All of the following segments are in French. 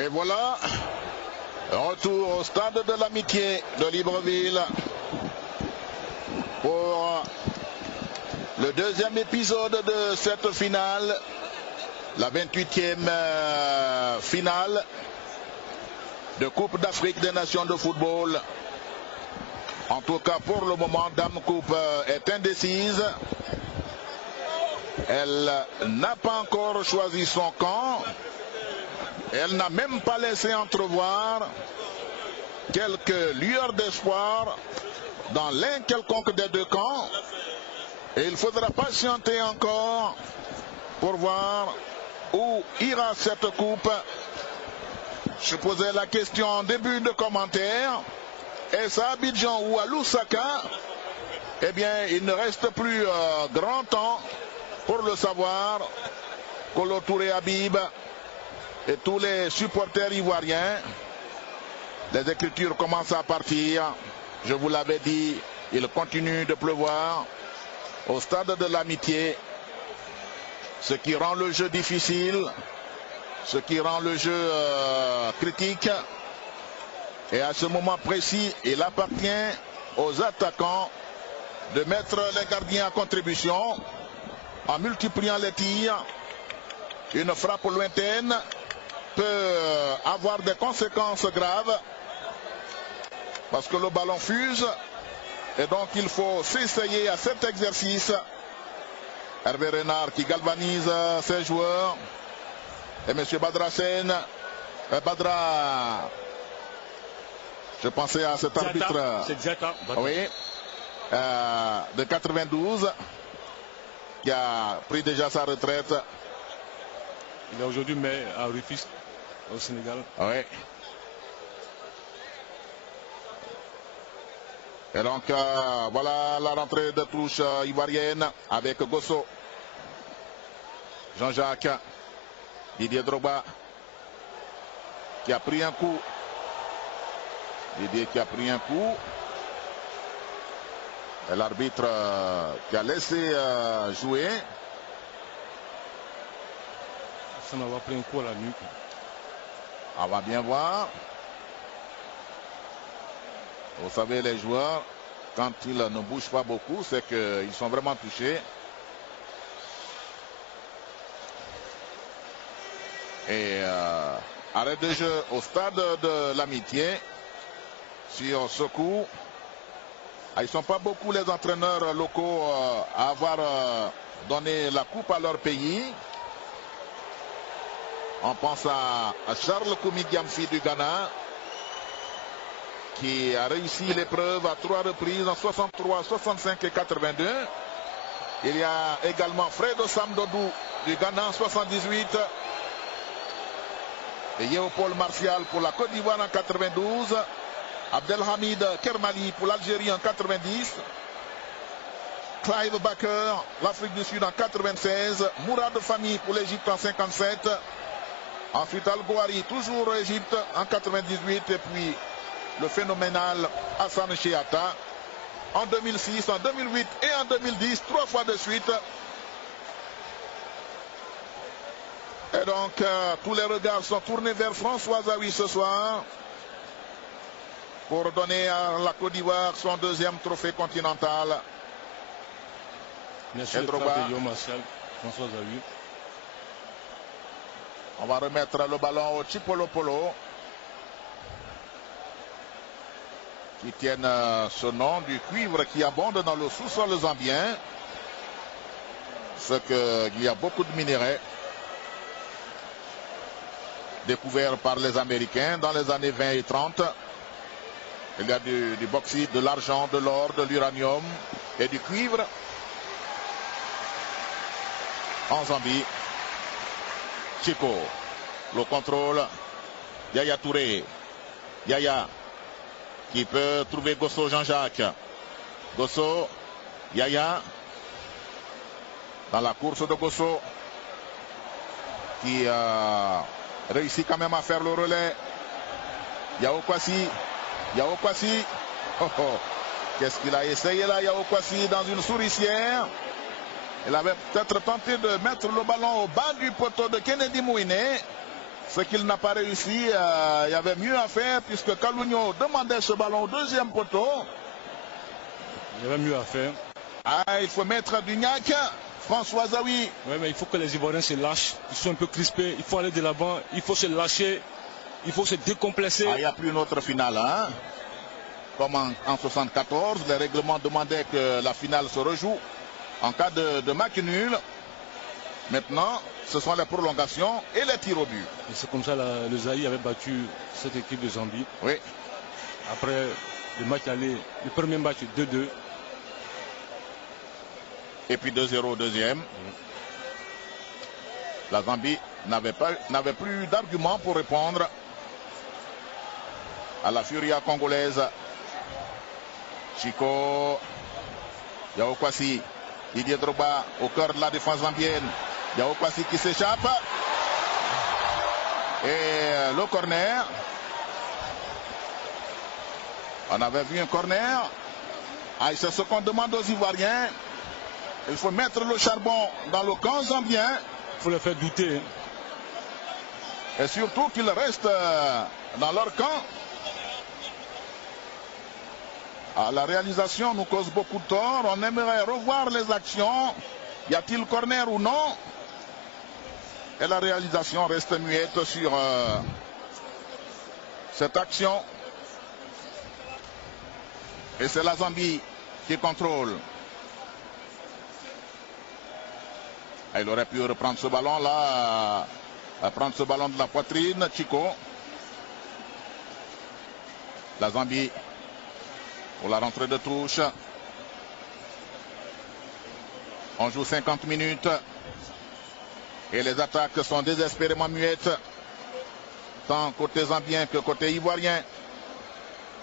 Et voilà, retour au stade de l'Amitié de Libreville pour le deuxième épisode de cette finale, la 28e finale de Coupe d'Afrique des Nations de football. En tout cas, pour le moment, Dame Coupe est indécise. Elle n'a pas encore choisi son camp. Elle n'a même pas laissé entrevoir quelques lueurs d'espoir dans l'un quelconque des deux camps. Et il faudra patienter encore pour voir où ira cette coupe. Je posais la question en début de commentaire. Est-ce à Abidjan ou à Lusaka? Eh bien, il ne reste plus grand temps pour le savoir. Kolo Touré Habib et tous les supporters ivoiriens. Les écritures commencent à partir. Je vous l'avais dit, il continue de pleuvoir au stade de l'Amitié. Ce qui rend le jeu difficile, ce qui rend le jeu critique. Et à ce moment précis, il appartient aux attaquants de mettre les gardiens à contribution en multipliant les tirs. Une frappe lointaine peut avoir des conséquences graves parce que le ballon fuse et donc il faut s'essayer à cet exercice. Hervé Renard qui galvanise ses joueurs et M. Badra Sen, Badra, je pensais à cet arbitre, oui, de 92 qui a pris déjà sa retraite. Il est aujourd'hui maire à Rufisque, au Sénégal. Oui. Et donc, voilà la rentrée de touche ivoirienne avec Gosso. Jean-Jacques. Didier Drogba qui a pris un coup. Didier qui a pris un coup. Et l'arbitre qui a laissé jouer. Ça m'a pris un coup à la nuque. On va bien voir. Vous savez, les joueurs, quand ils ne bougent pas beaucoup, c'est qu'ils sont vraiment touchés. Et arrêt de jeu au stade de l'Amitié sur ce coup. Ils ne sont pas beaucoup les entraîneurs locaux à avoir donné la coupe à leur pays. On pense à Charles Koumi Diamfi du Ghana, qui a réussi l'épreuve à 3 reprises en 63, 65 et 82. Il y a également Fredo Samdodou du Ghana en 78. Et Léopold Martial pour la Côte d'Ivoire en 92. Abdelhamid Kermali pour l'Algérie en 90. Clive Baker, l'Afrique du Sud en 96. Mourad Fami pour l'Égypte en 57. Ensuite Al-Gouari, toujours Égypte en 98. Et puis le phénoménal Hassan Chiata en 2006, en 2008 et en 2010, 3 fois de suite. Et donc tous les regards sont tournés vers François Zawi ce soir pour donner à la Côte d'Ivoire son deuxième trophée continental. Merci Martial, François Zawi. On va remettre le ballon au Chipolo Polo, qui tiennent ce nom du cuivre qui abonde dans le sous-sol zambien. Ce qu'il y a beaucoup de minéraux découverts par les Américains dans les années 20 et 30. Il y a du bauxite, de l'argent, de l'or, de l'uranium et du cuivre en Zambie. Chico, le contrôle. Yaya Touré. Yaya qui peut trouver Gosso Jean-Jacques. Gosso, Yaya dans la course de Gosso qui réussit quand même à faire le relais. Yao Kwasi. Yao Kwasi. Oh, oh. Qu'est-ce qu'il a essayé là, Yao Kwasi, dans une souricière. Il avait peut-être tenté de mettre le ballon au bas du poteau de Kennedy Mouiné. Ce qu'il n'a pas réussi, il y avait mieux à faire puisque Kalunyo demandait ce ballon au deuxième poteau. Il y avait mieux à faire. Ah, il faut mettre du gnac. François Zawi. Oui, mais il faut que les Ivoiriens se lâchent. Ils sont un peu crispés. Il faut aller de l'avant. Il faut se lâcher. Il faut se décomplexer. Ah, il n'y a plus une autre finale. Hein? Comme en 1974, les règlements demandaient que la finale se rejoue en cas de match nul. Maintenant, ce sont les prolongations et les tirs au but. Et c'est comme ça le Zaïre avait battu cette équipe de Zambie. Oui. Après le match aller, le premier match 2-2. Et puis 2-0 au deuxième. La Zambie n'avait plus d'arguments pour répondre à la furia congolaise. Chico, Yao Kwasi, Didier Drogba au cœur de la défense zambienne. Yao Kwasi qui s'échappe. Et le corner. On avait vu un corner. Ah, c'est ce qu'on demande aux Ivoiriens. Il faut mettre le charbon dans le camp zambien. Il faut les faire douter. Et surtout qu'ils restent dans leur camp. Ah, la réalisation nous cause beaucoup de tort. On aimerait revoir les actions. Y a-t-il corner ou non? Et la réalisation reste muette sur cette action. Et c'est la Zambie qui contrôle. Il aurait pu reprendre ce ballon là, prendre ce ballon de la poitrine, Chico. La Zambie pour la rentrée de touche. On joue 50 minutes. Et les attaques sont désespérément muettes. Tant côté zambien que côté ivoirien.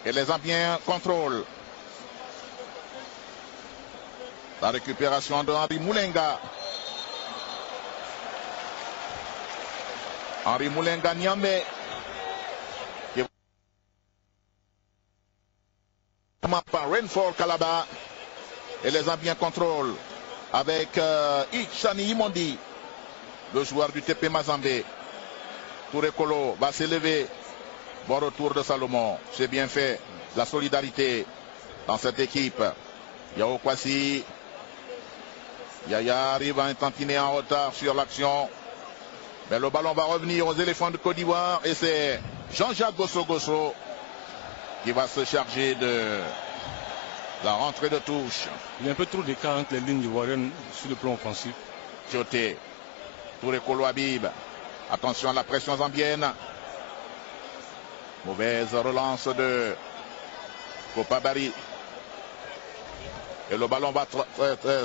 Et les Zambiens contrôlent. La récupération de Henri Moulenga. Henri Moulenga Niambe. Par Renfort Kalaba. Et les Zambiens contrôlent avec Ichani Imondi, le joueur du TP Mazembe. Touré Kolo va s'élever. Bon retour de Salomon. C'est bien fait. La solidarité dans cette équipe. Yao Kwasi. Yaya arrive à tantiner en retard sur l'action. Mais le ballon va revenir aux éléphants de Côte d'Ivoire. Et c'est Jean-Jacques Gosso qui va se charger de la rentrée de touche. Il y a un peu trop d'écart entre les lignes ivoiriennes sur le plan offensif. Tioté. Touré Kolo Habib. Attention à la pression zambienne. Mauvaise relance de Kopabari. Et le ballon va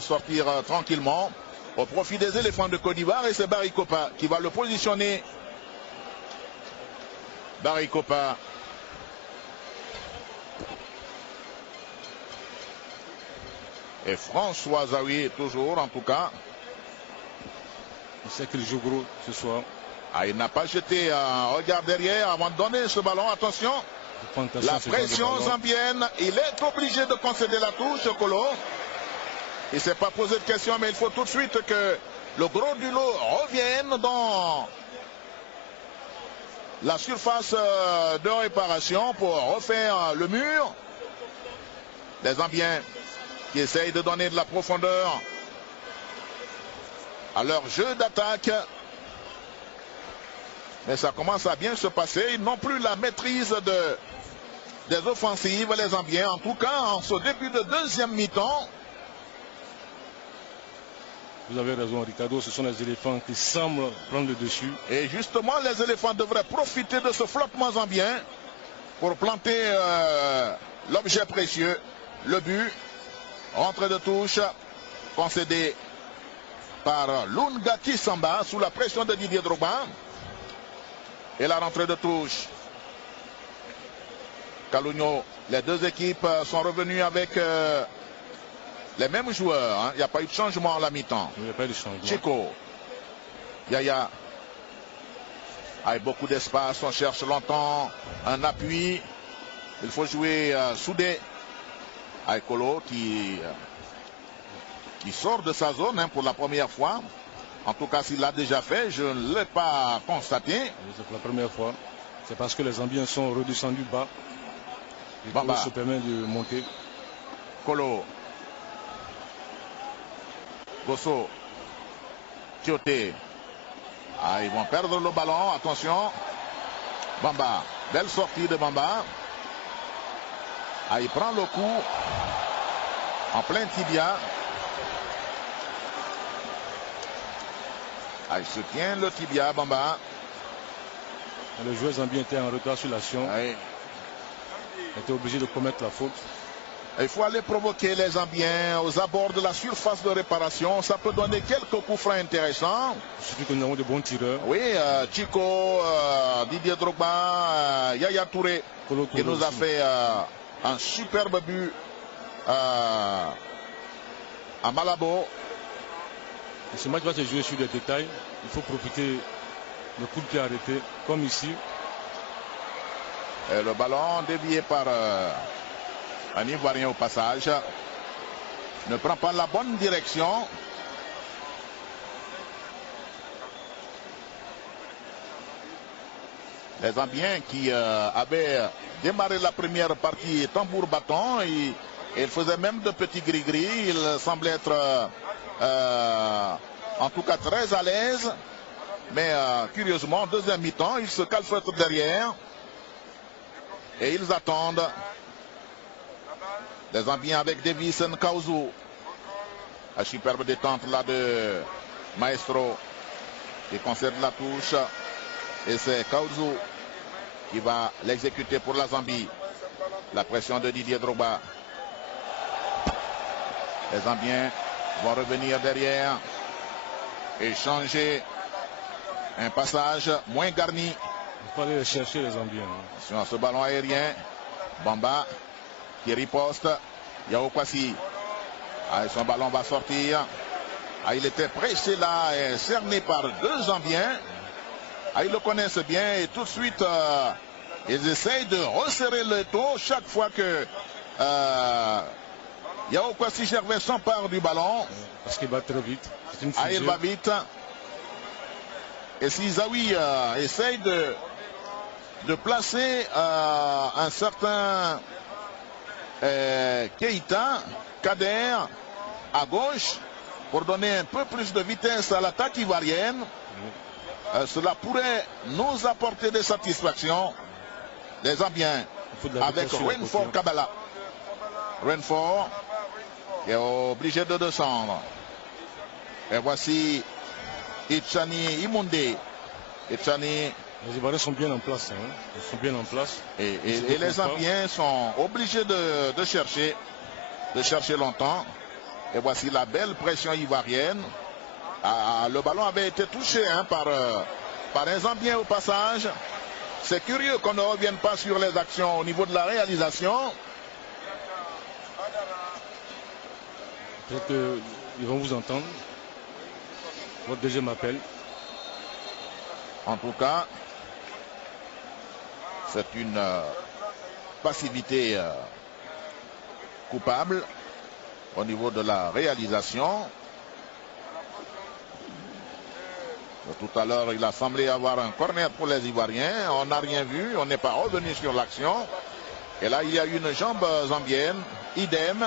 sortir tranquillement au profit des éléphants de Côte d'Ivoire. Et c'est Barry Kopa qui va le positionner. Barry Kopa. Et François Zawi toujours en tout cas. Il sait qu'il joue gros ce soir. Ah, il n'a pas jeté un regard derrière avant de donner ce ballon. Attention. La pression zambienne. Il est obligé de concéder la touche, Kolo. Il ne s'est pas posé de question, mais il faut tout de suite que le gros du lot revienne dans la surface de réparation pour refaire le mur. Les Zambiens qui essayent de donner de la profondeur à leur jeu d'attaque. Mais ça commence à bien se passer. Ils n'ont plus la maîtrise des offensives, les Zambiens. En tout cas, en ce début de deuxième mi-temps. Vous avez raison, Ricardo. Ce sont les éléphants qui semblent prendre le dessus. Et justement, les éléphants devraient profiter de ce flottement zambien pour planter l'objet précieux, le but. Rentrée de touche concédée par Lunga Kisamba sous la pression de Didier Drogba. Et la rentrée de touche. Kalunyo, les deux équipes sont revenues avec les mêmes joueurs. Hein. Il n'y a pas eu de changement à la mi-temps. Il n'y a pas eu de changement. Chico. Yaya. Avec beaucoup d'espace, on cherche longtemps un appui. Il faut jouer soudé. Aikolo qui sort de sa zone hein, pour la première fois. En tout cas, s'il l'a déjà fait, je ne l'ai pas constaté. C'est pour la première fois. C'est parce que les Zambiens sont redescendus bas. Et Bamba se permet de monter. Kolo. Gosso. Tioté. Ah, ils vont perdre le ballon. Attention. Bamba. Belle sortie de Bamba. Ah, il prend le coup. En plein tibia. Ah, il se tient le tibia, Bamba. Le joueur zambien était en retard sur l'action. Oui. Il était obligé de commettre la faute. Il faut aller provoquer les Zambiens aux abords de la surface de réparation. Ça peut donner quelques coups francs intéressants. Surtout que nous avons de bons tireurs. Oui, Chico, Didier Drogba, Yaya Touré, qui nous a fait un superbe but à Malabo. Et ce match va se jouer sur des détails. Il faut profiter le coup de pied arrêté, comme ici. Et le ballon dévié par un Ivoirien au passage. Ne prend pas la bonne direction. Les Zambiens qui avaient démarré la première partie tambour battant, ils faisaient même de petits gris-gris. Ils semblaient être en tout cas très à l'aise. Mais curieusement, deuxième mi-temps, ils se calfeutrent derrière. Et ils attendent. Les Zambiens avec Davis Nkauzu. La superbe détente là de Maestro qui concède la touche. Et c'est Nkauzu qui va l'exécuter pour la Zambie. La pression de Didier Drogba. Les Zambiens vont revenir derrière et changer un passage moins garni. Il faut aller les chercher, les Zambiens. Sur ce ballon aérien, Bamba qui riposte. Yao Kwasi. Ah, son ballon va sortir. Ah, il était pressé là et cerné par deux Zambiens. Ah, ils le connaissent bien et tout de suite ils essayent de resserrer le taux chaque fois que Yao Kwasi Gervais s'empare du ballon. Parce qu'il va très vite. Ah, il va vite. Et si Zawi essaye de placer un certain Keita, Kader à gauche pour donner un peu plus de vitesse à l'attaque ivoirienne, cela pourrait nous apporter des satisfactions. Les Zambiens avec Renfort Kabbalah. Renfort est obligé de descendre. Et voici Ichani Imunde. Ichani. Les Ivoiriens sont bien en place. Hein. Ils sont bien en place. Et les Zambiens sont obligés de chercher longtemps. Et voici la belle pression ivoirienne. Le ballon avait été touché par un Zambien au passage. C'est curieux qu'on ne revienne pas sur les actions au niveau de la réalisation. Peut-être qu'ils vont vous entendre. Votre deuxième appel. En tout cas, c'est une passivité coupable au niveau de la réalisation. Tout à l'heure, il a semblé avoir un corner pour les Ivoiriens. On n'a rien vu, on n'est pas revenu sur l'action. Et là, il y a une jambe zambienne, idem.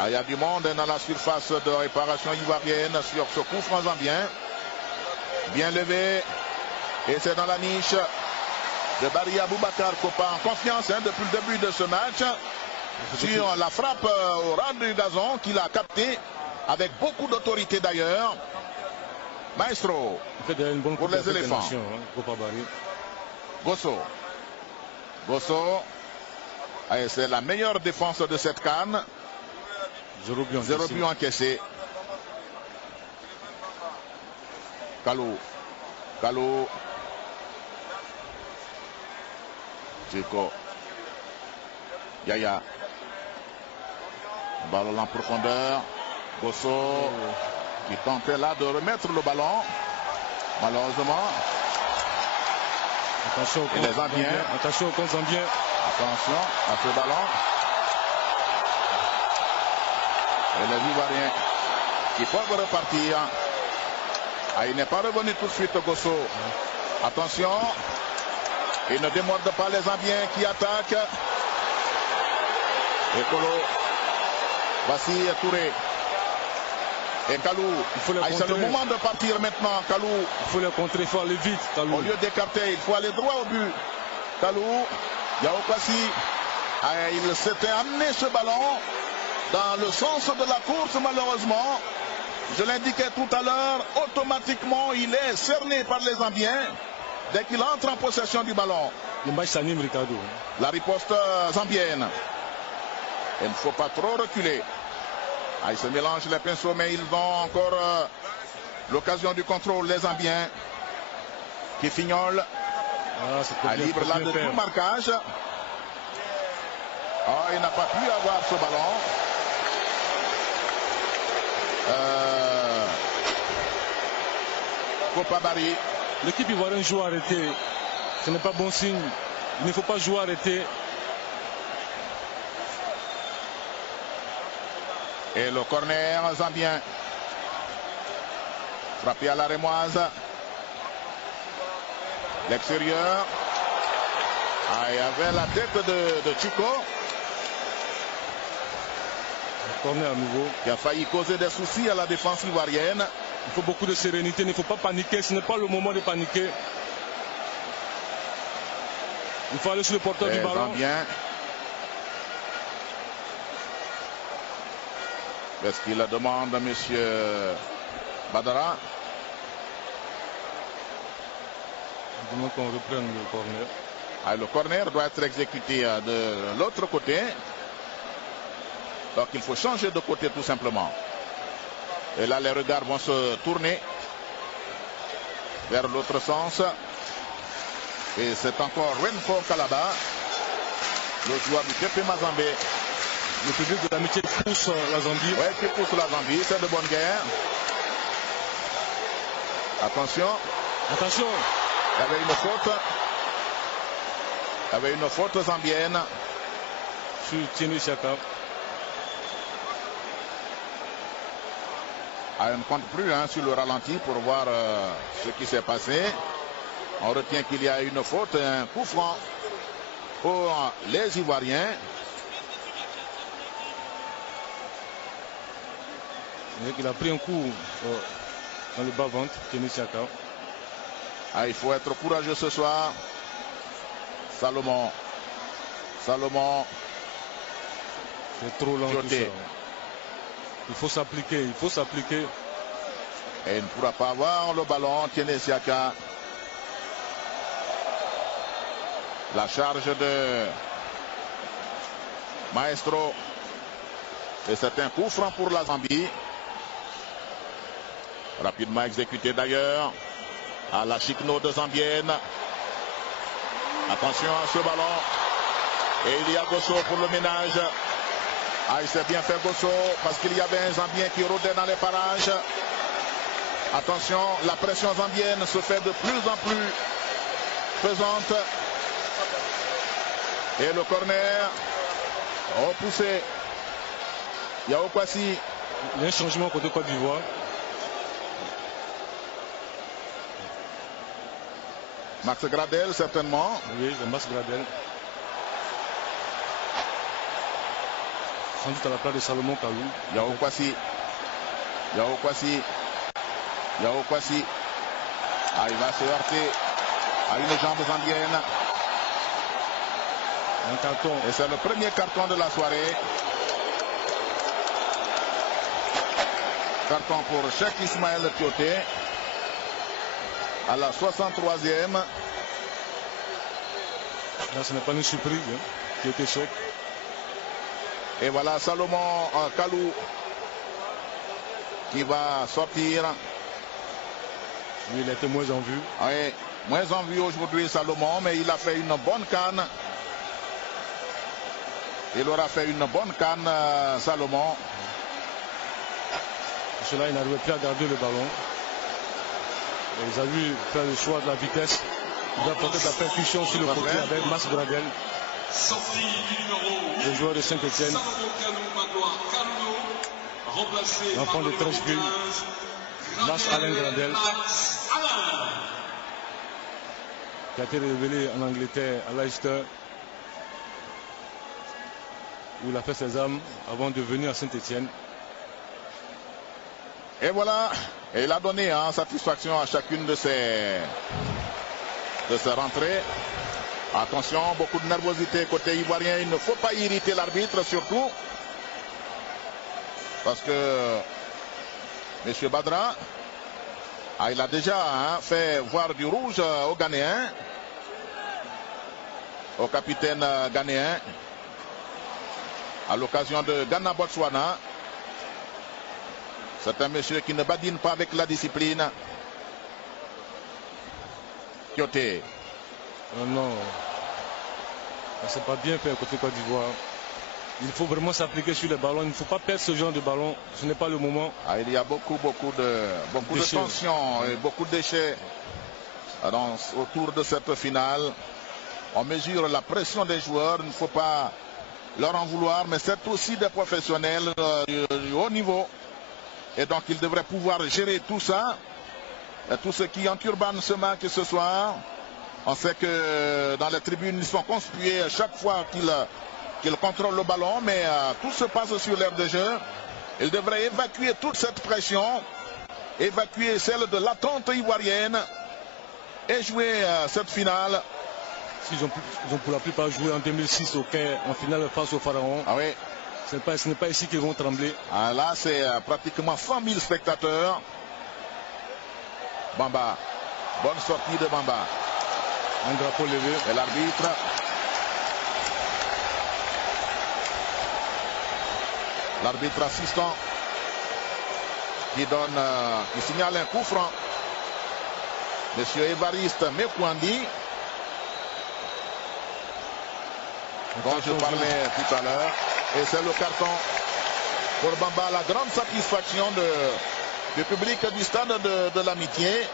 Ah, il y a du monde dans la surface de réparation ivoirienne sur ce coup franc zambien. Bien levé. Et c'est dans la niche de Barry Aboubakar Kopa en confiance depuis le début de ce match. Sur la frappe au ras du gazon qu'il a capté avec beaucoup d'autorité d'ailleurs. Maestro pour les éléphants. Gosso. C'est la meilleure défense de cette CAN. 0 but encaissé. Kalou. Chico. Yaya. Ballon en profondeur. Gosso qui tentait là de remettre le ballon. Malheureusement. Attention au compte Zambien. Attention au compte Zambien. Attention à ce ballon. Et les Ivoiriens qui peuvent repartir. Ah, il n'est pas revenu tout de suite, Gosso. Attention, il ne démorde pas les Zambiens qui attaquent. Ekolo, voici Touré. Et Kalou, c'est le moment de partir maintenant, Kalou. Il faut le contrer, il faut aller vite, Kalou. Au lieu d'écarter, il faut aller droit au but. Kalou, Yao Kwasi, il s'était amené ce ballon dans le sens de la course, malheureusement. Je l'indiquais tout à l'heure, automatiquement il est cerné par les Zambiens dès qu'il entre en possession du ballon. Le match s'anime, Ricardo. La riposte zambienne. Il ne faut pas trop reculer. Ils se mélangent les pinceaux, mais ils ont encore l'occasion du contrôle, les Zambiens qui fignolent. Libre là de tout marquage. Il n'a pas pu avoir ce ballon. Kopabari. L'équipe ivoirienne joue arrêté. Ce n'est pas bon signe. Il ne faut pas jouer arrêté. Et le corner zambien. Frappé à la rémoise. L'extérieur. Il y avait la tête de Chico. Corner à nouveau. Qui a failli causer des soucis à la défense ivoirienne. Il faut beaucoup de sérénité, il ne faut pas paniquer, ce n'est pas le moment de paniquer. Il faut aller sur le porteur du ballon. Bien. Est-ce qu'il demande à M. Badara? Il demande qu'on reprenne le corner. Le corner doit être exécuté de l'autre côté. Donc il faut changer de côté tout simplement. Et là les regards vont se tourner vers l'autre sens. Et c'est encore Renfort Kalaba, le joueur du TP Mazembe. Le public de l'amitié pousse la Zambie. Oui, qui pousse la Zambie, c'est de bonne guerre. Attention. Attention. Il y avait une faute. Il y avait une faute zambienne. Sur Tieni Chaka. On ne compte plus sur le ralenti pour voir ce qui s'est passé. On retient qu'il y a une faute, un coup franc pour les Ivoiriens. Il a pris un coup dans le bas-ventre, Tieni Chaka. Il faut être courageux ce soir. Salomon. C'est trop lent tout ça. Il faut s'appliquer, il faut s'appliquer. Et il ne pourra pas avoir le ballon. Tieni Chaka. La charge de Maestro. Et c'est un coup franc pour la Zambie. Rapidement exécuté d'ailleurs. À la chicno de Zambienne. Attention à ce ballon. Et il y a Gosso pour le ménage. Il s'est bien fait Gosso parce qu'il y avait un Zambien qui rôdait dans les parages. Attention, la pression zambienne se fait de plus en plus pesante. Et le corner repoussé. Yao Kwasi. Il y a un changement côté Côte d'Ivoire. Max Gradel certainement. Oui, c'est Max Gradel. Sans doute à la place de Salomon Kalou. Yao Kwasi. Il va se heurter à une jambe zambienne. Un carton. Et c'est le premier carton de la soirée. Carton pour Cheikh Ismaël Tioté. À la 63e. Là, ce n'est pas une surprise. Tioté Cheikh. Et voilà Salomon Kalou qui va sortir. Oui, il était moins en vue. Oui, moins en vue aujourd'hui Salomon, mais il a fait une bonne canne. Il aura fait une bonne canne, Salomon. Pour cela, il n'arrivait plus à garder le ballon. Et ils ont dû faire le choix de la vitesse. Il doit porter de la percussion sur le côté avec Max Gradel. Le joueur de Saint-Etienne. l'enfant de Trècheville, Mas Alain Grandel, qui a été révélé en Angleterre à Leicester, où il a fait ses armes avant de venir à Saint-Étienne. Et voilà, et il a donné satisfaction à chacune de ses rentrées. Attention, beaucoup de nervosité côté ivoirien. Il ne faut pas irriter l'arbitre surtout. Parce que M. Badra, il a déjà fait voir du rouge au Ghanéen, au capitaine ghanéen, à l'occasion de Ghana-Botswana. C'est un monsieur qui ne badine pas avec la discipline. Kyoté. Non, c'est pas bien fait côté Côte d'Ivoire. Il faut vraiment s'appliquer sur les ballons. Il ne faut pas perdre ce genre de ballon. Ce n'est pas le moment. Il y a beaucoup de tension et beaucoup de déchets autour de cette finale. On mesure la pression des joueurs. Il ne faut pas leur en vouloir, mais c'est aussi des professionnels du haut niveau. Et donc ils devraient pouvoir gérer tout ça. Et tout ce qui enturbanne ce match ce soir. On sait que dans les tribunes, ils sont conspués chaque fois qu'ils contrôlent le ballon, mais tout se passe sur l'aire de jeu. Ils devraient évacuer toute cette pression, évacuer celle de l'attente ivoirienne et jouer cette finale. Ils ont pour la plupart joué en 2006 au Caire, en finale face au Pharaon. Ah oui. Ce n'est pas ici qu'ils vont trembler. Là, c'est pratiquement 100 000 spectateurs. Bamba, bonne sortie de Bamba. Un drapeau levé. Et l'arbitre. L'arbitre assistant qui signale un coup franc. Monsieur Évariste Mekwandi, dont je parlais tout à l'heure. Et c'est le carton pour Bamba. La grande satisfaction du public du stade de l'Amitié.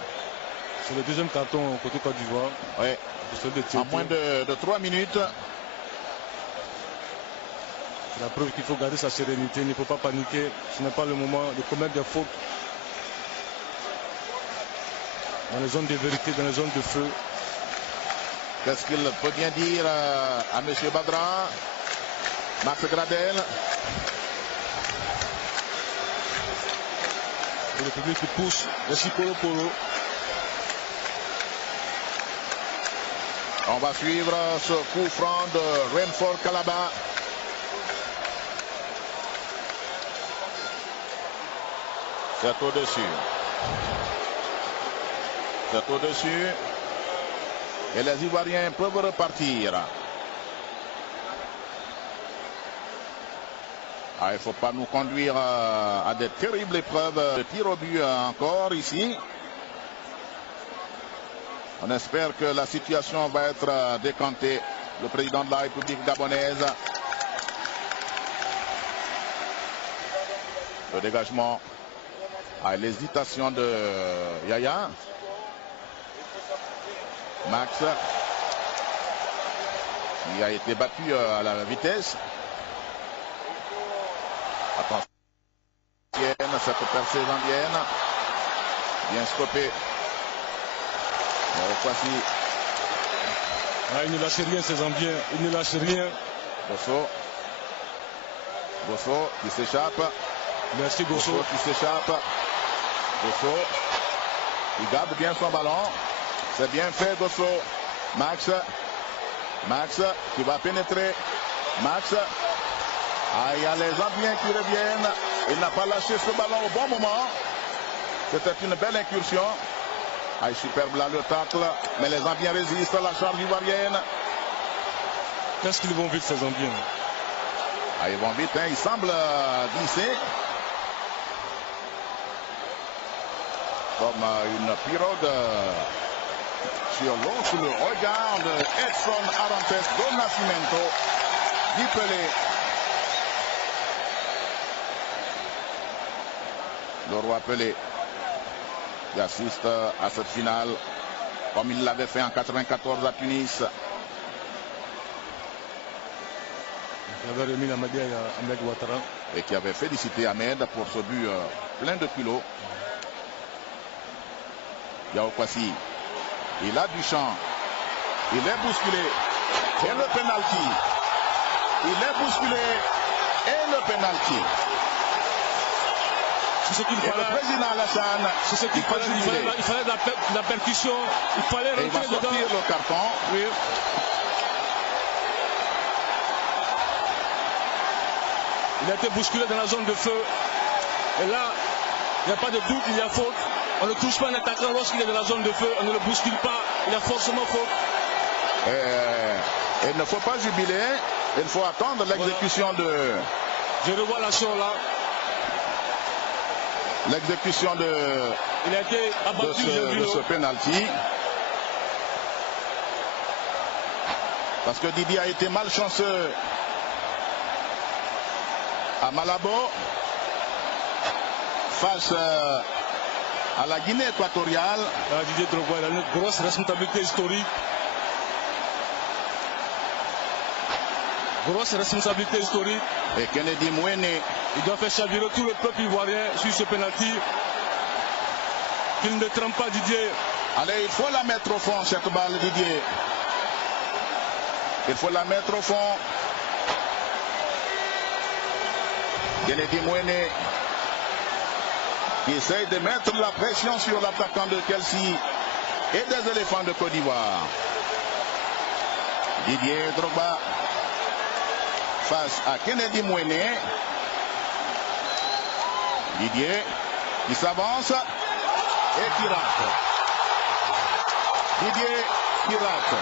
C'est le deuxième carton côté Côte d'Ivoire. Oui. En moins de 3 minutes. C'est la preuve qu'il faut garder sa sérénité. Il ne faut pas paniquer. Ce n'est pas le moment de commettre des fautes dans les zones de vérité, dans les zones de feu. Qu'est-ce qu'il peut bien dire à M. Badra? Max Gradel. Et le public qui pousse. Merci Polo Polo. On va suivre ce coup franc de Renfort Kalaba. C'est au-dessus. C'est au-dessus. Et les Ivoiriens peuvent repartir. Il ne faut pas nous conduire à des terribles épreuves de tir au but encore ici. On espère que la situation va être décantée. Le président de la République gabonaise. Le dégagement. L'hésitation de Yaya. Max. Il a été battu à la vitesse. Attention. Cette percée zambienne. Bien stoppé. Voici. Il ne lâche rien, ces Zambiens. Il ne lâche rien. Gosso qui s'échappe. Merci Gosso. Qui s'échappe. Gosso. Il garde bien son ballon. C'est bien fait Gosso. Max qui va pénétrer. Max. Il y a les Zambiens qui reviennent. Il n'a pas lâché ce ballon au bon moment. C'était une belle incursion. Superbe là le tacle, mais les Zambiens résistent à la charge ivoirienne. Qu'est-ce qu'ils vont vite ces Zambiens? Ils vont vite, ils semblent glisser. Comme une pirogue sur l'eau, sous le regard de Edson Arantes do Nascimento, du Pelé. Le roi Pelé qui assiste à cette finale comme il l'avait fait en 94 à Tunis. Il avait remis la médaille à Ahmed Ouattara. Et qui avait félicité Ahmed pour ce but plein de culot. Yao Kwasi, il a du champ, il est bousculé, et le penalty. Il est bousculé, et le penalty. C'est ce qu'il fallait. Le président Alassane, c'est ce qu'il fallait. Il fallait de la percussion, il fallait rentrer dedans. Il va sortir le carton. Oui. Il a été bousculé dans la zone de feu. Et là, il n'y a pas de doute, il y a faute. On ne touche pas un attaquant lorsqu'il est dans la zone de feu. On ne le bouscule pas. Il a forcément faute. Il ne faut pas jubiler. Il faut attendre l'exécution de... Je revois l'action là. L'exécution de... Il a été abattu de ce penalty. Parce que Didier a été malchanceux à Malabo face à la Guinée équatoriale. Didier Drogba a une grosse responsabilité historique. Grosse responsabilité historique. Et Kennedy Mouene, il doit faire chavirer tout le peuple ivoirien sur ce penalty. Qu'il ne trempe pas Didier. Allez, il faut la mettre au fond cette balle, Didier. Il faut la mettre au fond. Kennedy Mouene qui essaye de mettre la pression sur l'attaquant de Chelsea et des éléphants de Côte d'Ivoire. Didier Drogba face à Kennedy Mouene. Didier qui s'avance et qui rate. Didier qui rate.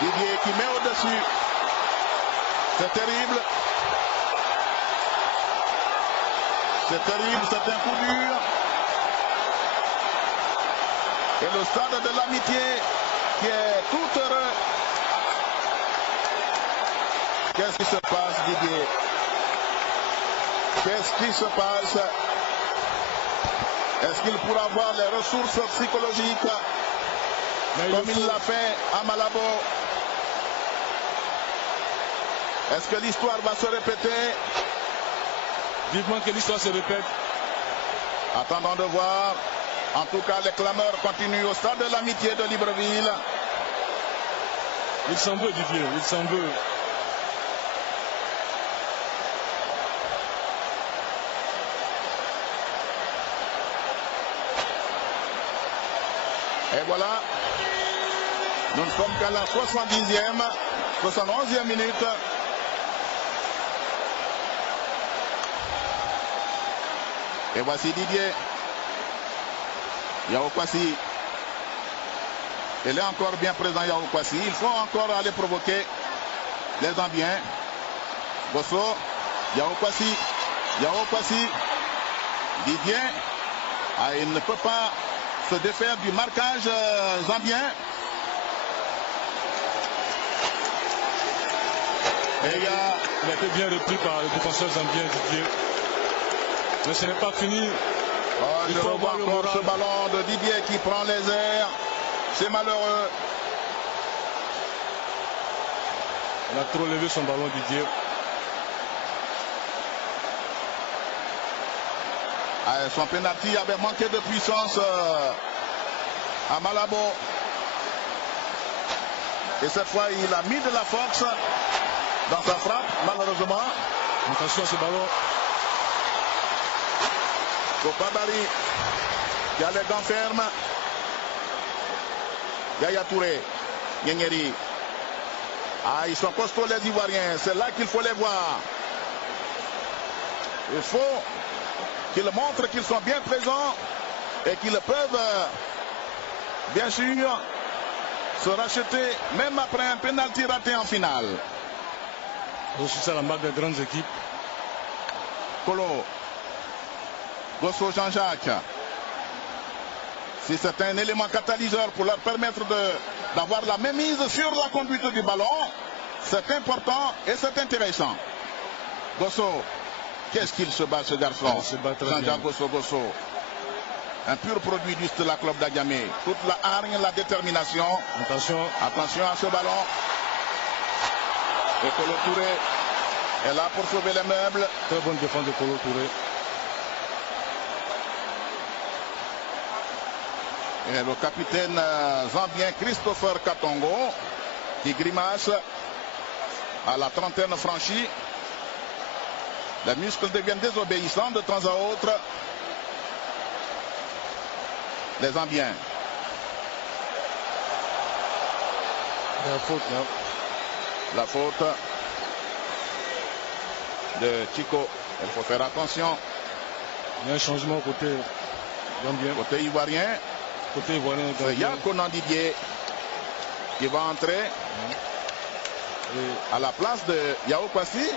Didier qui met au-dessus. C'est terrible. C'est terrible, c'est un coup dur. Et le stade de l'amitié qui est tout heureux. Qu'est-ce qui se passe, Didier? Qu'est-ce qui se passe? Est-ce qu'il pourra avoir les ressources psychologiques comme il l'a fait à Malabo? Est-ce que l'histoire va se répéter? Vivement que l'histoire se répète. Attendons de voir. En tout cas, les clameurs continuent au stade de l'amitié de Libreville. Il s'en veut, Didier, il s'en veut. Et voilà, nous ne sommes qu'à la 70e, 71e minute. Et voici Didier. Yao Kwasi. Il est encore bien présent, Yao Kwasi. Il faut encore aller provoquer les Zambiens. Gosso. Yao Kwasi. Yao Kwasi. Didier. Ah, il ne peut pas se défaire du marquage zambien. Et il a été bien repris par le défenseur zambien Didier. Mais ce n'est pas fini. Oh, je revois encore ce ballon de Didier qui prend les airs. C'est malheureux. Il a trop levé son ballon, Didier. Son penalty avait manqué de puissance à Malabo. Et cette fois, il a mis de la force dans sa frappe, malheureusement. Attention à ce ballon. Kopabari qui a les gants fermes. Yaya Touré, Nyengeri. Ah, ils sont costauds les Ivoiriens. C'est là qu'il faut les voir. Il faut qu'ils montrent qu'ils sont bien présents et qu'ils peuvent, bien sûr, se racheter même après un penalty raté en finale. C'est ça la marque des grandes équipes. Kolo. Gosso Jean-Jacques. Si c'est un élément catalyseur pour leur permettre d'avoir la même mise sur la conduite du ballon, c'est important et c'est intéressant. Gosso, qu'est-ce qu'il se bat ce garçon? Jean-Jacques Gosso. Un pur produit du Stella Club d'Agamé. Toute la hargne, la détermination. Attention. Attention à ce ballon. Et Kolo Touré est là pour sauver les meubles. Très bonne défense de Kolo Touré. Et le capitaine zambien Christopher Katongo qui grimace à la trentaine franchie. Les muscles deviennent désobéissants de temps à autre. Les Zambiens. La faute là. La faute de Chico. Il faut faire attention. Il y a un changement côté Zambien. Côté ivoirien. Côté ivoirien. C'est Yakonan Didier qui va entrer à la place de Yao Kwasi.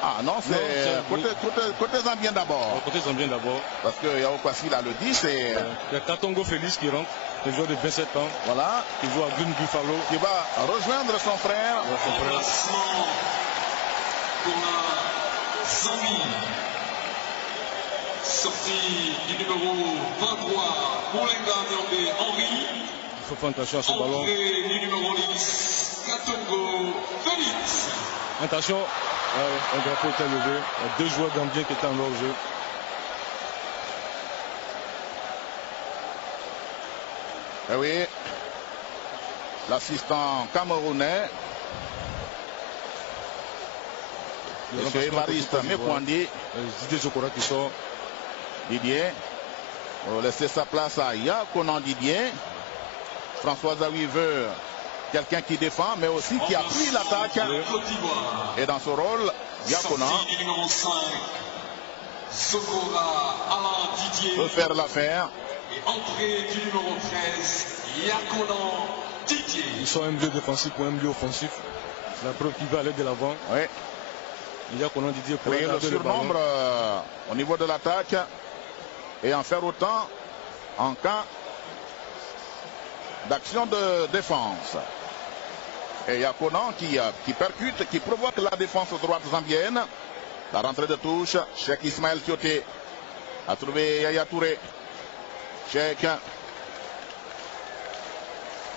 Ah non, c'est côté Zambien d'abord. Côté Zambien d'abord. Parce que Yao Kwasi là le dit, c'est... Il y a Katongo Félix qui rentre, le joueur de 27 ans. Voilà. Qui joue à Green Buffalo. Qui va rejoindre son frère. Remplacement pour la Zambie. Sortie du numéro 23, Moulenga Nyombe Henri. Il faut faire attention à ce ballon. Entrée du numéro 10, Katongo Félix. Attention, un drapeau était levé. Il y a deux joueurs gambiens qui étaient en leur jeu. Eh oui, l'assistant camerounais, M. Évariste Mekwandi, Didier Zokora qui sort. Didier, on va laisser sa place à Yakonan Didier. François Zawi veut quelqu'un qui défend, mais aussi qui appuie l'attaque. Et dans ce rôle, Yakonan peut faire l'affaire. Et entrée du numéro 13, Yakonan Didier. Ils sont un milieu défensif pour un milieu offensif. C'est la preuve qu'il va aller de l'avant. Oui. Yakonan Didier pour créer le surnombre au niveau de l'attaque et en faire autant en cas d'action de défense. Et Yakonan qui percute, qui provoque la défense droite zambienne. La rentrée de touche, Cheikh Ismaël Tioté a trouvé Yaya Touré. Cheikh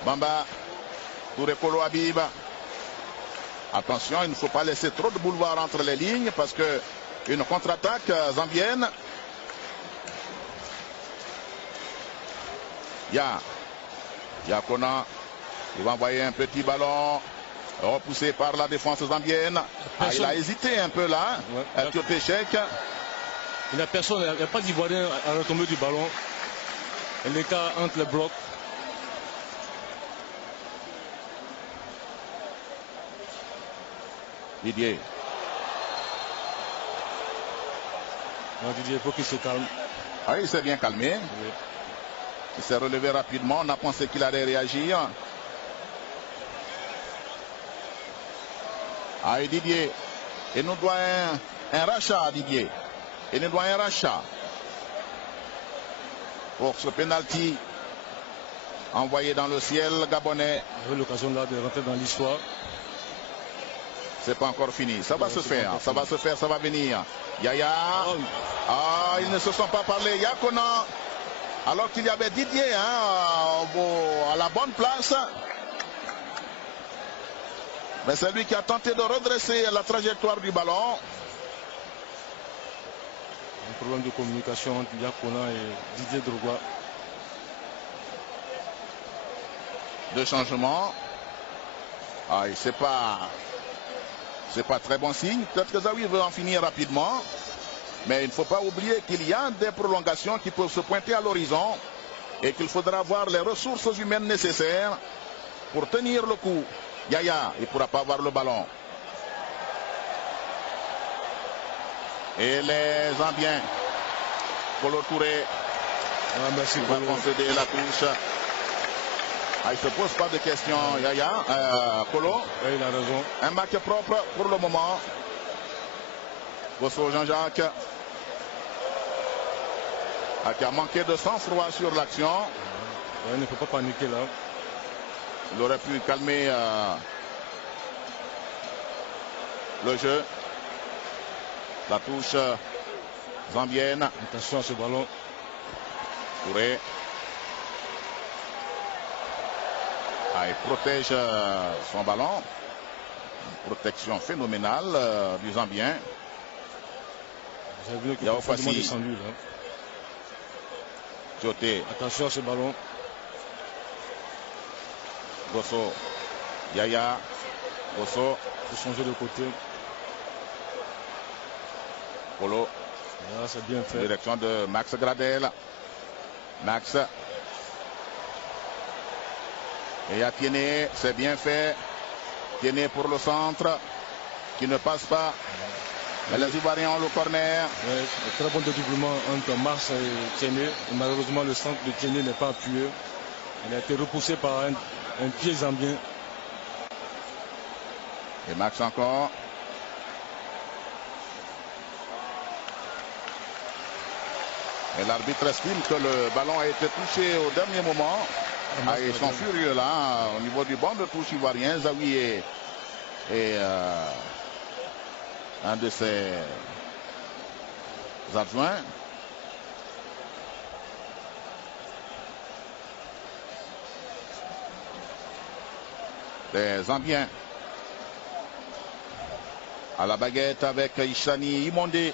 Bamba Touré Kolo Habib. Attention, il ne faut pas laisser trop de boulevard entre les lignes parce que une contre-attaque zambienne. Yakonan, il va envoyer un petit ballon repoussé par la défense zambienne. Il a hésité un peu là. Tioté Cheikh. Il n'y a personne, il n'y a pas d'Ivoirien à retomber du ballon. Et l'écart entre les blocs. Didier. Non, Didier, il faut qu'il se calme. Ah, il s'est bien calmé. Oui. Il s'est relevé rapidement. On a pensé qu'il allait réagir. Ah, et Didier. Il nous doit un rachat, Didier. Il nous doit un rachat. Pour ce penalty envoyé dans le ciel gabonais. Il a eu l'occasion là de rentrer dans l'histoire. C'est pas encore fini. Ça va se faire. Ça va se faire. Ça va venir. Yaya. Ah, ils ne se sont pas parlé. Yakonan. Alors qu'il y avait Didier à la bonne place. Mais c'est lui qui a tenté de redresser la trajectoire du ballon. Un problème de communication entre Yakonan et Didier Drogba. De changement. Ah, c'est pas très bon signe. Peut-être que Zawi veut en finir rapidement. Mais il ne faut pas oublier qu'il y a des prolongations qui peuvent se pointer à l'horizon et qu'il faudra avoir les ressources humaines nécessaires pour tenir le coup. Yaya, il ne pourra pas avoir le ballon. Et les Zambiens. Kolo Touré Merci va concéder la touche. Ah, il ne se pose pas de questions, Yaya. Kolo. Oui, il a raison. Un match propre pour le moment. Bosso Jean-Jacques qui a manqué de sang-froid sur l'action. Il ne faut pas paniquer là. Il aurait pu calmer le jeu. La touche zambienne. Attention à ce ballon. Touré. Ah, il protège son ballon. Protection phénoménale du Zambien. J'ai vu qu'il est fortement descendu là. Tioté. Attention à ce ballon. Gosso. Yaya. Gosso. Il faut changer de côté. Polo. Là, c'est bien fait. Direction de Max Gradel. Max. Et il y a Tiene. C'est bien fait. Tiene pour le centre. Qui ne passe pas. Mais les Ivoiriens ont le corner. Ouais, très bon dédoublement entre Mars et Tiene. Et malheureusement, le centre de Tiene n'est pas appuyé. Il a été repoussé par un pied zambien. Et Max encore. Et l'arbitre estime que le ballon a été touché au dernier moment. Ils sont furieux là, au niveau du banc de touche ivoirien. Zawi est un de ses adjoints. Les Zambiens à la baguette avec Ishani Imondé.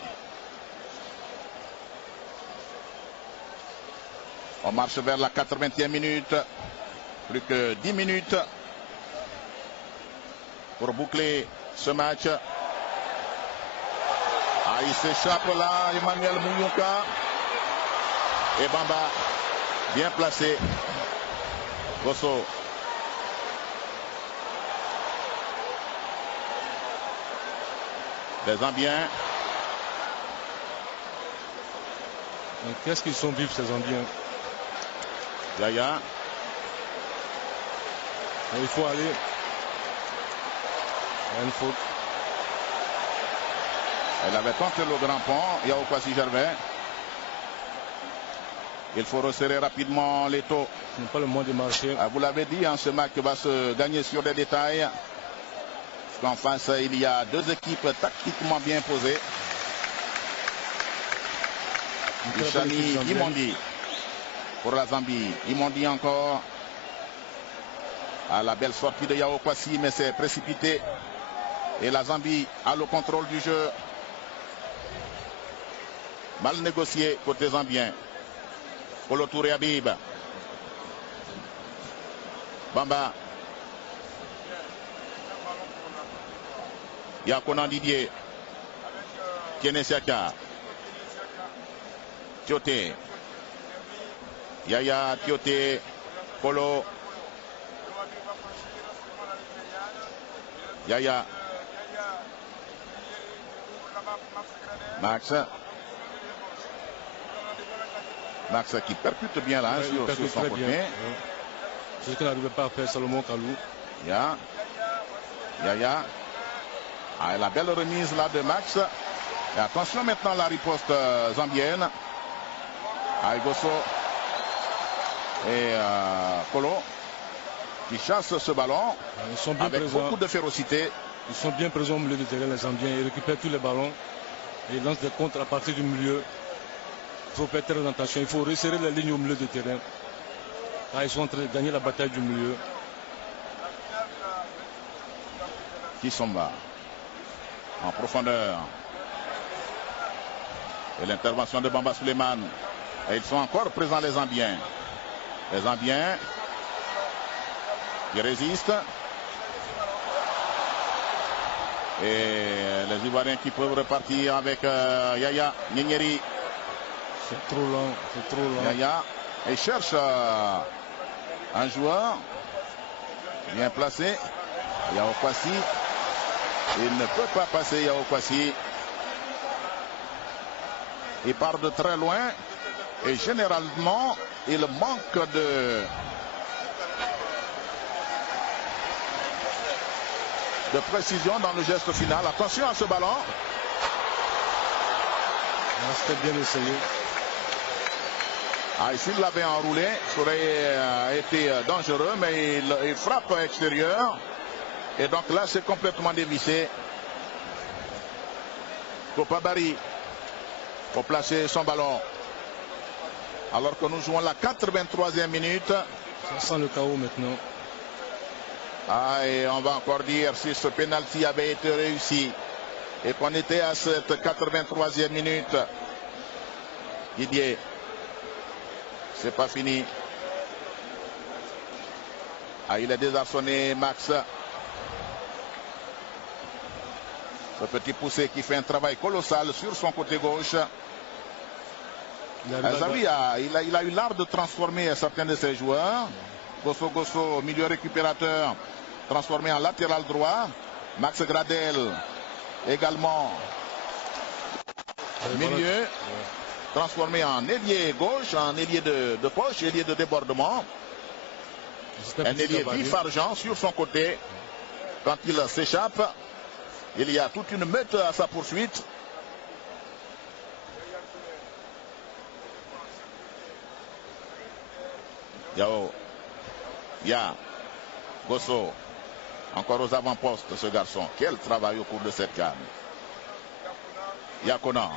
On marche vers la 80e minute. Plus que 10 minutes pour boucler ce match. Il s'échappe là, Emmanuel Mouyouka. Et Bamba, bien placé. Gosso. Les Zambiens. Qu'est-ce qu'ils sont vifs ces Zambiens? Yaya. Il faut aller. Il y a une faute. Elle avait tenté le grand pont. Il y a Okwasi Gervais. Il faut resserrer rapidement les taux. Ce n'est pas le moment de marcher. Vous l'avez dit, ce match va se gagner sur des détails. Parce qu'en face, il y a deux équipes tactiquement bien posées. Ishani Imondi pour la Zambie. Imondi encore. À la belle sortie de Yao Kwasi, mais c'est précipité. Et la Zambie a le contrôle du jeu. Mal négocié côté zambien. Kolo Touré Habib. Bamba. Yakonan Didier. Tiene Siaka. Tioté. Yaya Tioté. Kolo. Yaya. Max. Max qui percute bien là, sur son côté. C'est ce qu'il n'arrivait pas à faire Salomon Kalou. Yaya. La belle remise là de Max. Et attention maintenant à la riposte zambienne. Gosso et Kolo qui chassent ce ballon. Ils sont bien avec présents. Beaucoup de férocité. Ils sont bien présents au milieu du terrain, les Zambiens. Ils récupèrent tous les ballons. Et ils lancent des contres à partir du milieu. Il faut faire très attention. Il faut resserrer les lignes au milieu du terrain. Ils sont en train de gagner la bataille du milieu. Kisomba en profondeur. Et l'intervention de Bamba Suleiman. Et ils sont encore présents les Zambiens. Les Zambiens qui résistent. Et les Ivoiriens qui peuvent repartir avec Yaya Ninyeri. C'est trop lent, c'est trop lent. Yaya. Et cherche un joueur bien placé. Yao Kwasi. Il ne peut pas passer Yao Kwasi. Il part de très loin. Et généralement, il manque de précision dans le geste final. Attention à ce ballon. C'était bien essayé. S'il l'avait enroulé, ça aurait été dangereux, mais il frappe à l'extérieur. Et donc là, c'est complètement dévissé. Kopabari pour placer son ballon. Alors que nous jouons la 83e minute. Ça sent le chaos maintenant. Ah, et on va encore dire si ce penalty avait été réussi et qu'on était à cette 83e minute. Didier, c'est pas fini. Ah, il a désarçonné Max. Ce petit poussé qui fait un travail colossal sur son côté gauche. Zawi il a eu l'art de transformer certains de ses joueurs. Gosso, milieu récupérateur, transformé en latéral droit. Max Gradel également milieu, transformé en ailier gauche, en ailier de poche, ailier de débordement. Un ailier vif argent sur son côté. Quand il s'échappe, il y a toute une meute à sa poursuite. Yao. Ya. Gosso. Encore aux avant-postes ce garçon. Quel travail au cours de cette CAN. Yakonan.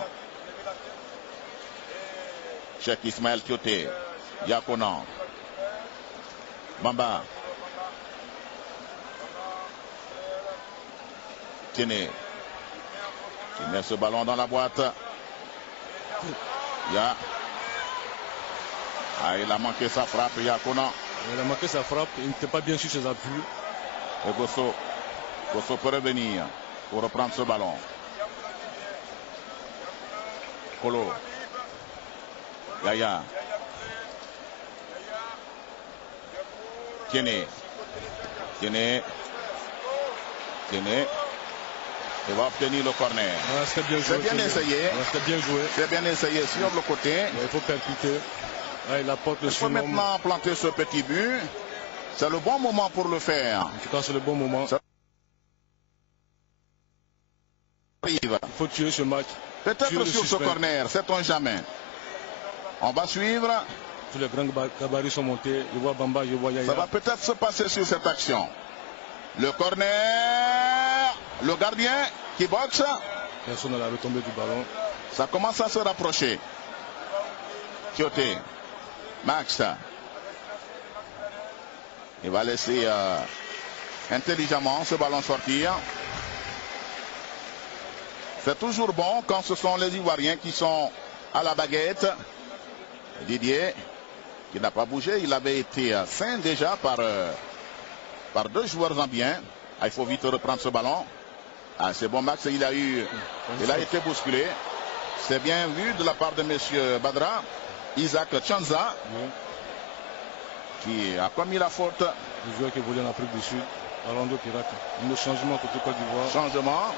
Cheikh Ismaël Tioté. Yakonan. Bamba. Tiene. Il met ce ballon dans la boîte. Ya. Ah, il a manqué sa frappe, Yakonan. Il a manqué sa frappe, il n'était pas bien sur ses appuis. Et Gosso peut revenir pour reprendre ce ballon. Kolo. Yaya. Tiene. Il va obtenir le corner. Ah, c'est bien essayé. C'est bien joué. C'est bien essayé sur le côté. Il faut percuter. Ah, il apporte le Il faut maintenant planter ce petit but. C'est le bon moment pour le faire. En tout cas, c'est le bon moment. Il faut tuer ce match. Peut-être sur ce corner, sait-on jamais. On va suivre. Tous les grands gabarits sont montés. Je vois Bamba, je vois Yaya. Ça va peut-être se passer sur cette action. Le corner. Le gardien qui boxe. Personne à la retombée du ballon. Ça commence à se rapprocher. Tioté. Max. Il va laisser intelligemment ce ballon sortir. C'est toujours bon quand ce sont les Ivoiriens qui sont à la baguette. Didier, qui n'a pas bougé, il avait été sain déjà par deux joueurs en bien. Ah, il faut vite reprendre ce ballon. Ah, c'est bon, Max, il a été bousculé. C'est bien vu de la part de monsieur Badra. Isaac Chanza, qui a commis la faute. Le joueur qui évolue en Afrique du Sud, Orlando Pirates. Un changement côté Côte d'Ivoire. Changement.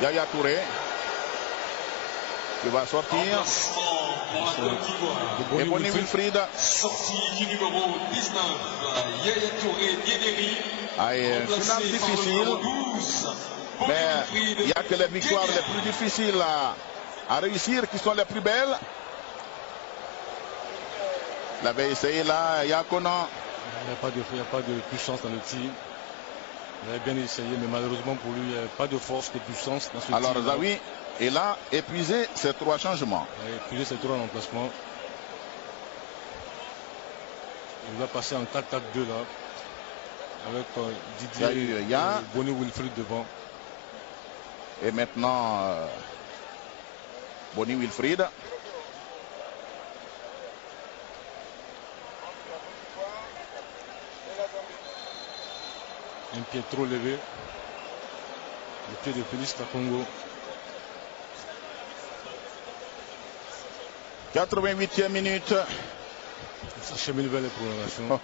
Yaya Touré qui va sortir. Et Boni Wilfried. Sortie du numéro 19, Yaya Touré Niederi. Une finale difficile. Mais il n'y a que les victoires les plus difficiles à réussir qui sont les plus belles. Il avait essayé là, Yakonan. Il n'y a pas de puissance dans le tir. Il avait bien essayé, mais malheureusement pour lui, il n'y a pas de force, de puissance dans ce tir. Alors Zawi est là, épuisé ces trois changements. Il a épuisé ces trois remplacements. Il va passer en 4-4-2 là. Avec Didier et Boni Wilfried devant. Et maintenant, Boni Wilfried. Un pied trop levé. Le pied de Félix Takongo. 88e minute. Ça chemine vers les prolongations.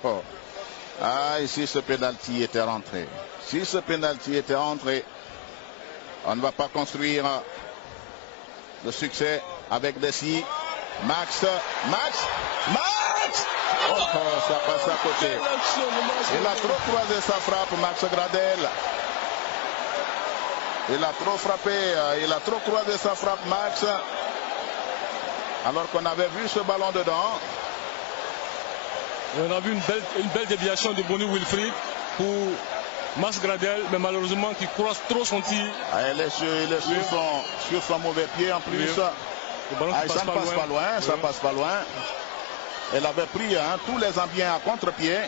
Ah, ici ce penalty était rentré. Si ce penalty était rentré, on ne va pas construire le succès avec Dessy. Max. Ça passe à côté. Il a trop croisé sa frappe, Max Gradel. Il a trop frappé, il a trop croisé sa frappe, Max. Alors qu'on avait vu ce ballon dedans. Et on a vu une belle déviation de Boni Wilfried pour Max Gradel, mais malheureusement qui croise trop son tir. Il est sur son mauvais pied en plus. Le ballon ça ne passe pas loin, ça passe pas loin. Elle avait pris tous les Zambiens à contre-pied.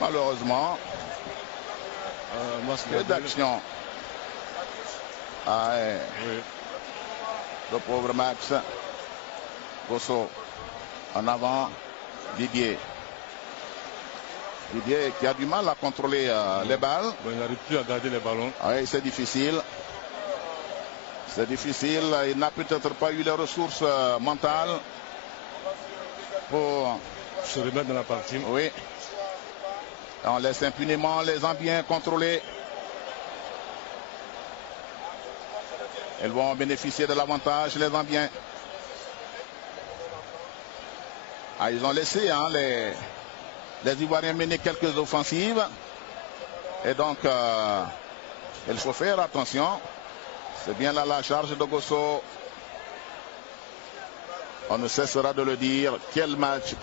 Malheureusement, que d'action. Ah, oui. Le pauvre Max. Gosso en avant. Didier. Didier qui a du mal à contrôler les balles. Il n'arrive plus à garder les ballons. Oui, c'est difficile. C'est difficile. Il n'a peut-être pas eu les ressources mentales pour se remettre dans la partie. Oui. On laisse impunément les Zambiens contrôler. Elles vont bénéficier de l'avantage, les Zambiens. Ah, ils ont laissé les Ivoiriens mener quelques offensives. Et donc, il faut faire attention. C'est bien là la charge de Gosso. On ne cessera de le dire. Quel match,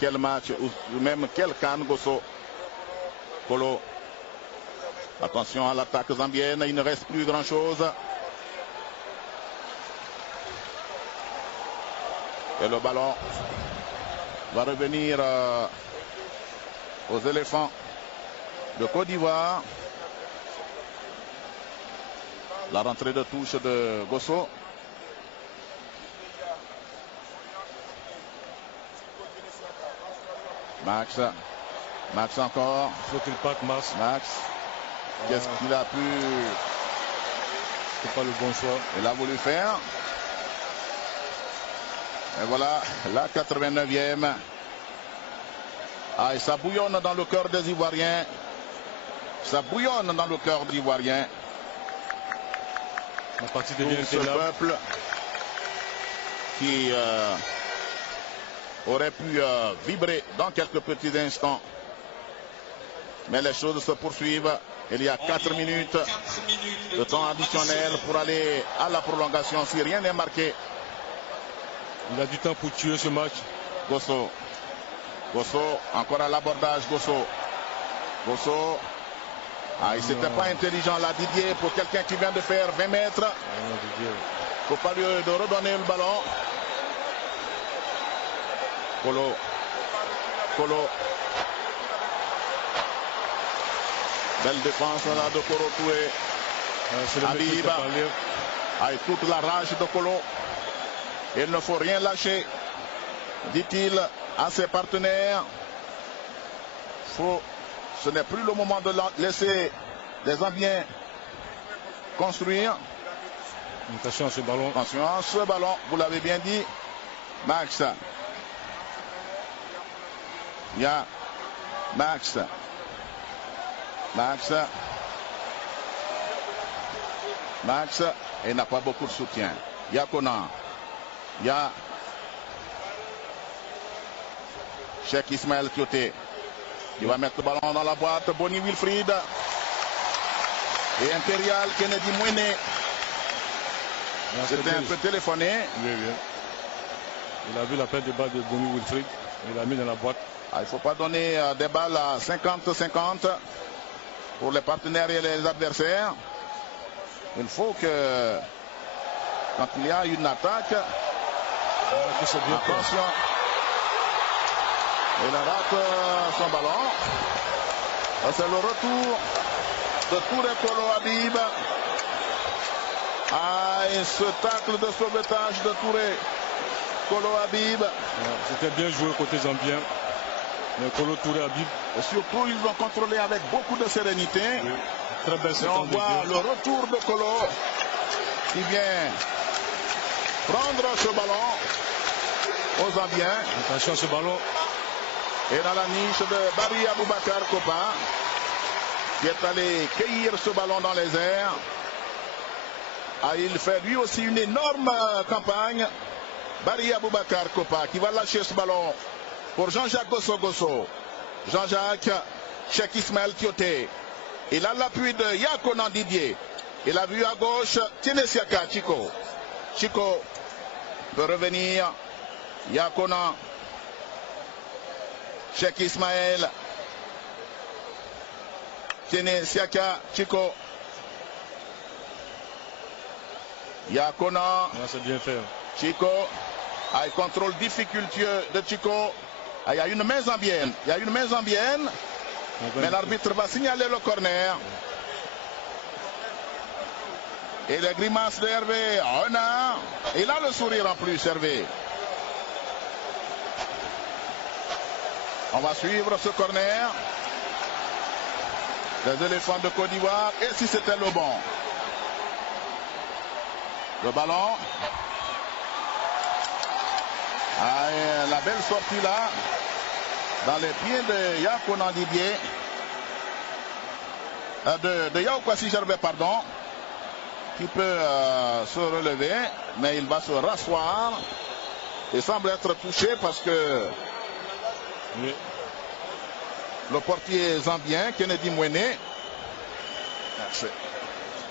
ou même quel canne Gosso. Kolo. Attention à l'attaque zambienne, il ne reste plus grand chose. Et le ballon va revenir aux éléphants de Côte d'Ivoire. La rentrée de touche de Gosso. Max encore. Il faut qu'il parte, Max. Qu'est-ce qu'il a pu... C'est pas le bon choix. Il a voulu faire. Et voilà, la 89e. Ah, et ça bouillonne dans le cœur des Ivoiriens. Ça bouillonne dans le cœur des Ivoiriens. La partie devient ce peuple qui aurait pu vibrer dans quelques petits instants. Mais les choses se poursuivent. Il y a 4 minutes de temps additionnel pour aller à la prolongation si rien n'est marqué. Il a du temps pour tuer ce match. Gosso, encore à l'abordage, Gosso. Ah, il n'était pas intelligent là, Didier, pour quelqu'un qui vient de faire 20 mètres. Il ne faut pas lui de redonner le ballon. Kolo. Belle défense là de Koro Touré. Abiba. Avec toute la rage de Kolo. Il ne faut rien lâcher, dit-il à ses partenaires. Ce n'est plus le moment de laisser les Zambiens construire. Attention à ce ballon. Attention à ce ballon, vous l'avez bien dit. Max. Il y a Max. Il n'a pas beaucoup de soutien. Il y a Conan. Il y a Cheikh Ismaël Kioté. Il va mettre le ballon dans la boîte. Bonnie Wilfried. Et Impérial Kennedy Mouene. C'était un peu téléphoné. Oui. Il a vu la perte de balle de Bonnie Wilfried. Il l'a mis dans la boîte. Il ne faut pas donner des balles à 50-50 pour les partenaires et les adversaires. Il faut que quand il y a une attaque, attention. Il rate son ballon. C'est le retour de Touré Kolo Habib. Et ce tacle de sauvetage de Touré Kolo Habib. C'était bien joué côté zambien. Mais Kolo Touré Habib. Et surtout, ils l'ont contrôlé avec beaucoup de sérénité. Oui. Très belle séquence. On voit le retour de Kolo qui vient prendre ce ballon aux Zambiens. Attention à ce ballon. Et dans la niche de Barry Aboubakar Kopa qui est allé cueillir ce ballon dans les airs. Il fait lui aussi une énorme campagne. Barry Aboubakar Kopa qui va lâcher ce ballon pour Jean-Jacques Gosso. Jean-Jacques, Cheikh Ismaël Kioté. Il a l'appui de Yakonan Didier. Il a vu à gauche Tinesiaka Chico. Chico peut revenir. Yakonan. Cheikh Ismaël. Tinesiaka Chico. Yakonan. C'est bien fait. Chico. Ah, il contrôle difficultueux de Chico. Ah, il y a une main zambienne. Il y a une main zambienne. Mais l'arbitre va signaler le corner. Et les grimaces de Hervé. Oh non. Il a le sourire en plus, Hervé. On va suivre ce corner. Les éléphants de Côte d'Ivoire. Et si c'était le bon. Le ballon. Ah, la belle sortie là. Dans les pieds de Yako Nandidier. De Yao Kwasi Gervais, pardon. Qui peut se relever. Mais il va se rasseoir. Il semble être touché parce que oui. Le portier zambien, Kennedy Mwene,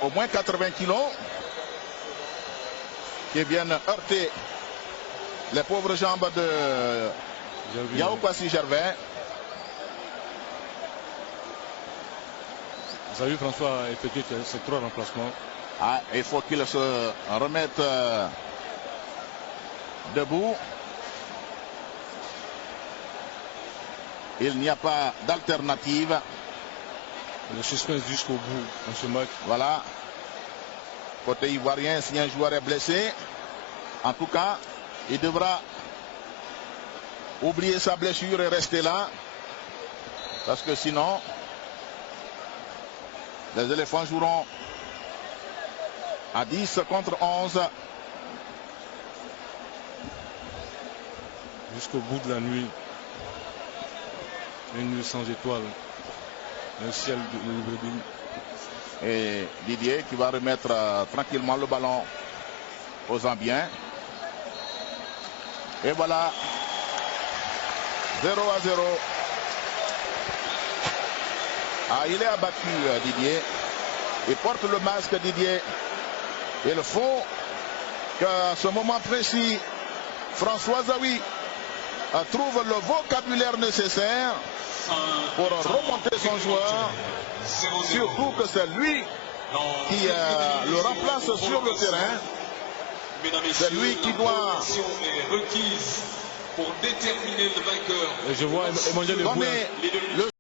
au moins 80 kilos, qui viennent heurter les pauvres jambes de Yao Kwasi Gervais. Vous avez vu, François a effectué ces 3 remplacements. Ah, il faut qu'il se remette debout. Il n'y a pas d'alternative. Le suspense jusqu'au bout dans ce match. Voilà. Côté ivoirien, si un joueur est blessé, en tout cas, il devra oublier sa blessure et rester là. Parce que sinon, les éléphants joueront à 10 contre 11. Jusqu'au bout de la nuit. Une nuit sans étoiles. Un ciel de Libreville. Et Didier qui va remettre tranquillement le ballon aux Zambiens. Et voilà. 0-0. Ah, il est abattu, Didier. Il porte le masque, Didier. Il faut qu'à ce moment précis, François Zawi trouve le vocabulaire nécessaire pour remonter son joueur. Surtout que c'est lui qui le remplace sur le terrain. C'est lui qui doit pour déterminer le vainqueur. Et je vois Emmanuel donner le